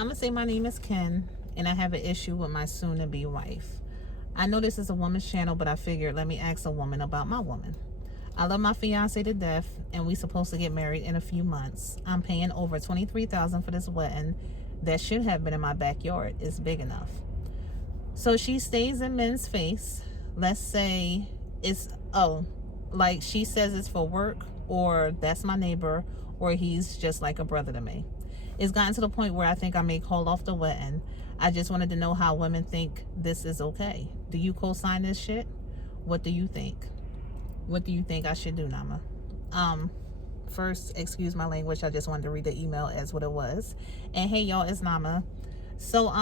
I'm going to say my name is Ken, and I have an issue with my soon-to-be wife. I know this is a woman's channel, but I figured let me ask a woman about my woman. I love my fiance to death, and we supposed to get married in a few months. I'm paying over $23,000 for this wedding that should have been in my backyard. It's big enough. So she stays in men's face. Let's say it's, like she says it's for work, or that's my neighbor, or he's just like a brother to me. It's gotten to the point where I think I may call off the wedding. I just wanted to know how women think this is okay. Do you co-sign this shit? What do you think? What do you think I should do, Nama? First, excuse my language. I just wanted to read the email as what it was. And hey, y'all, it's Nama. So,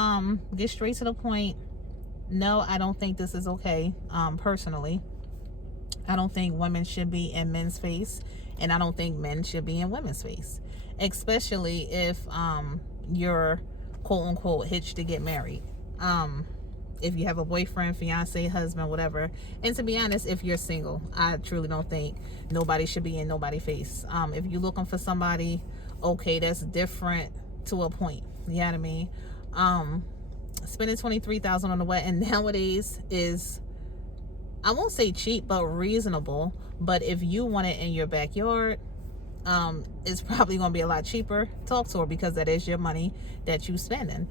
get straight to the point. No, I don't think this is okay. Personally, I don't think women should be in men's face, and I don't think men should be in women's face, especially if you're quote unquote hitched to get married. If you have a boyfriend, fiance, husband, whatever. And to be honest, if you're single, I truly don't think nobody should be in nobody's face. If you're looking for somebody, okay, that's different to a point. You know what I mean? Spending $23,000 on the wedding nowadays is, I won't say cheap, but reasonable. But if you want it in your backyard, it's probably going to be a lot cheaper. Talk to her, because that is your money that you spending.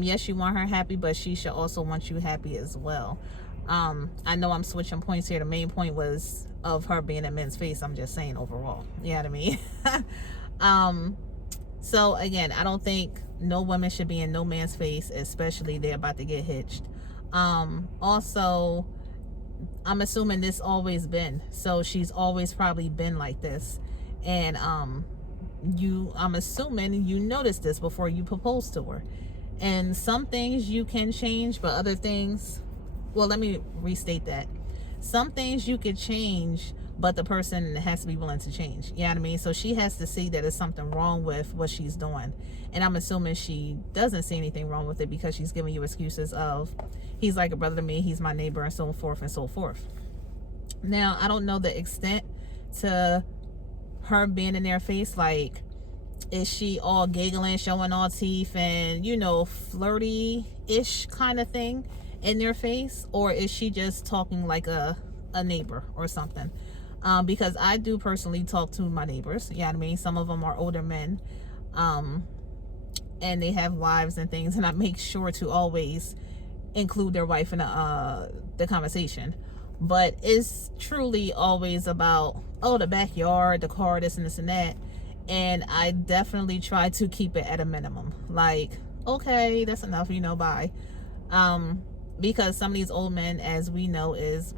Yes, you want her happy, but she should also want you happy as well. I know I'm switching points here. The main point was of her being in men's face. I'm just saying overall. You know what I mean? So again, I don't think no woman should be in no man's face, especially they're about to get hitched. Also, I'm assuming this always been, so she's always probably been like this. And I'm assuming you noticed this before you proposed to her. And some things you can change, but other things, well, let me restate that. Some things you could change, but the person has to be willing to change. You know what I mean? So she has to see that there's something wrong with what she's doing. And I'm assuming she doesn't see anything wrong with it, because she's giving you excuses of, he's like a brother to me, he's my neighbor, and so forth and so forth. Now, I don't know the extent to her being in their face. Like, is she all giggling, showing all teeth, and, you know, flirty-ish kind of thing in their face? Or is she just talking like a neighbor or something? Because I do personally talk to my neighbors. You know what I mean? Some of them are older men, and they have wives and things, and I make sure to always include their wife in the conversation. But it's truly always about, oh, the backyard, the car, this and this and that. And I definitely try to keep it at a minimum. Like, okay, that's enough, you know, bye. Because some of these old men, as we know, is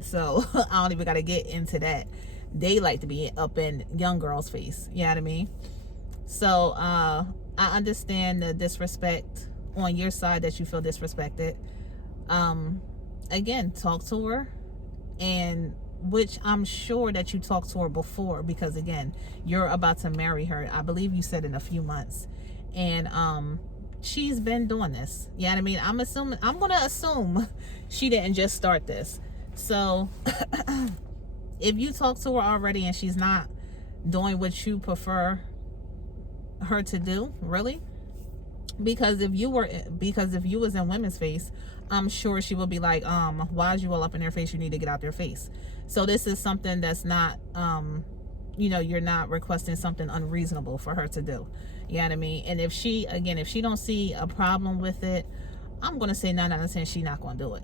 so I don't even gotta get into that. They like to be up in young girls' face. You know what I mean? So I understand the disrespect on your side, that you feel disrespected. Again, talk to her, and which I'm sure that you talked to her before, because again, you're about to marry her. I believe you said in a few months. And she's been doing this. You know what I mean? I'm gonna assume she didn't just start this. So if you talk to her already and she's not doing what you prefer her to do, really, because if you was in women's face, I'm sure she will be like, why is you all up in their face? You need to get out their face. So this is something that's not, you know, you're not requesting something unreasonable for her to do. You know what I mean? And if she don't see a problem with it, I'm going to say 9 out of 10, she's not going to do it.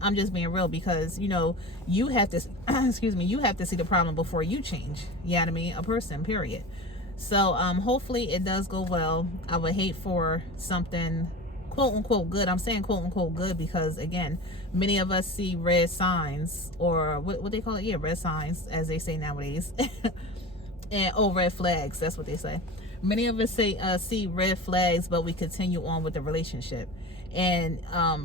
I'm just being real, because, you know, you have to, excuse me, you have to see the problem before you change. You know what I mean? A person, period. So hopefully it does go well. I would hate for something quote unquote good. I'm saying quote unquote good because, again, many of us see red signs, or what they call it, yeah, red signs, as they say nowadays. And red flags, that's what they say. Many of us see red flags, but we continue on with the relationship, and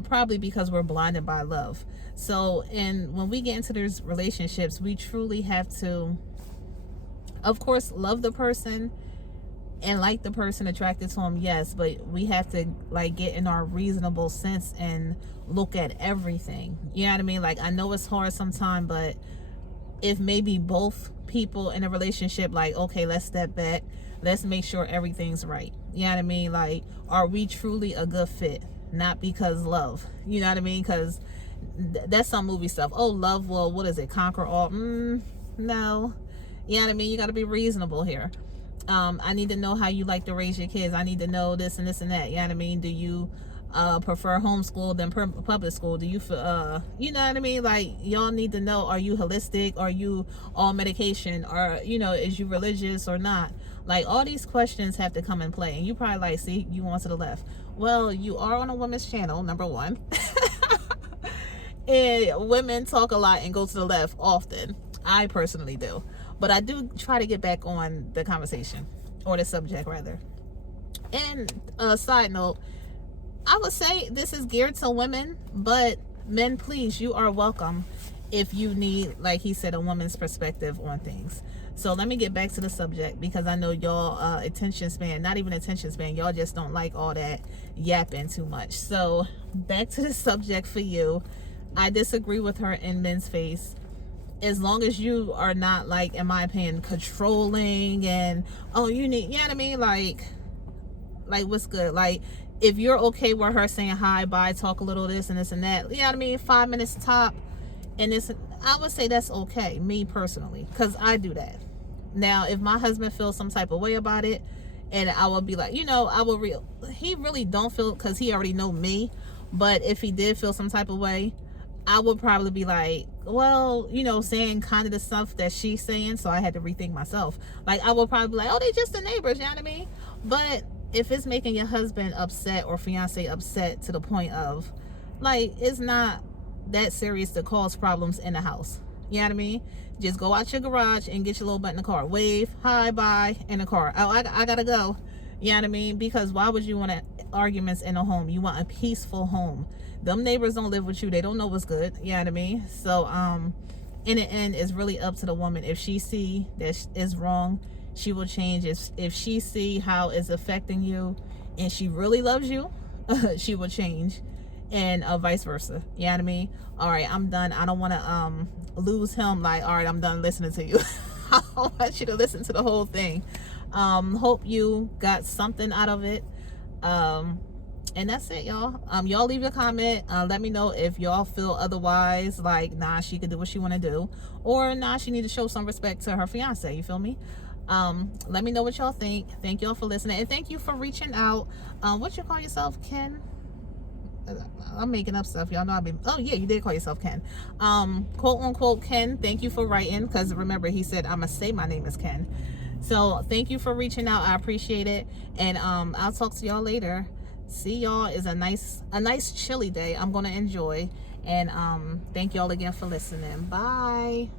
probably because we're blinded by love. So, and when we get into these relationships, we truly have to, of course, love the person and like the person, attracted to them, yes, but we have to like get in our reasonable sense and look at everything. You know what I mean? Like, I know it's hard sometimes, but if maybe both people in a relationship, like, okay, let's step back, let's make sure everything's right. You know what I mean? Like, are we truly a good fit? Not because love. You know what I mean? Because that's some movie stuff. Oh, love will, what is it, conquer all? No. You know what I mean? You got to be reasonable here. I need to know how you like to raise your kids. I need to know this and this and that. You know what I mean? Do you prefer homeschool than public school? Do you you know what I mean? Like, y'all need to know, are you holistic? Are you on medication? Or, you know, is you religious or not? Like, all these questions have to come in play. And you probably like, see, you want to the left. Well, you are on a woman's channel, number one. And women talk a lot and go to the left often. I personally do. But I do try to get back on the conversation, or the subject rather. And a side note, I would say this is geared to women, but men, please, you are welcome if you need, like he said, a woman's perspective on things. So let me get back to the subject, because I know y'all attention span, not even attention span, y'all just don't like all that yapping too much. So back to the subject for you. I disagree with her in men's face. As long as you are not, like, in my opinion, controlling and, oh, you need, you know what I mean? Like what's good? Like, if you're okay with her saying hi, bye, talk a little this and this and that, you know what I mean? 5 minutes top. And this, I would say that's okay, me personally, because I do that. Now, if my husband feels some type of way about it, and I will be like, you know, he really don't feel, because he already know me, but if he did feel some type of way, I would probably be like, well, you know, saying kind of the stuff that she's saying, so I had to rethink myself. Like, I would probably be like, oh, they just the neighbors, you know what I mean? But if it's making your husband upset or fiance upset to the point of, like, it's not that serious to cause problems in the house. You know what I mean? Just go out your garage and get your little butt in the car. Wave, hi, bye, in the car. Oh, I gotta go. You know what I mean? Because why would you want arguments in a home? You want a peaceful home. Them neighbors don't live with you. They don't know what's good. You know what I mean? So, in the end, it's really up to the woman. If she see that is wrong, she will change. If she see how it's affecting you and she really loves you, she will change. And vice versa. You know what I mean? All right, I'm done. I don't want to lose him. Like, all right, I'm done listening to you. I want you to listen to the whole thing. Hope you got something out of it. And that's it, y'all. Y'all leave your comment. Let me know if y'all feel otherwise, like, nah, she could do what she want to do, or nah, she need to show some respect to her fiance. You feel me? Let me know what y'all think. Thank y'all for listening, and thank you for reaching out. What you call yourself, Ken? I'm making up stuff, y'all know. Oh yeah, you did call yourself Ken. Quote unquote Ken. Thank you for writing, because remember, he said I'm gonna say my name is Ken. So thank you for reaching out. I appreciate it, and I'll talk to y'all later. See y'all. Is a nice chilly day I'm gonna enjoy, and thank y'all again for listening. Bye.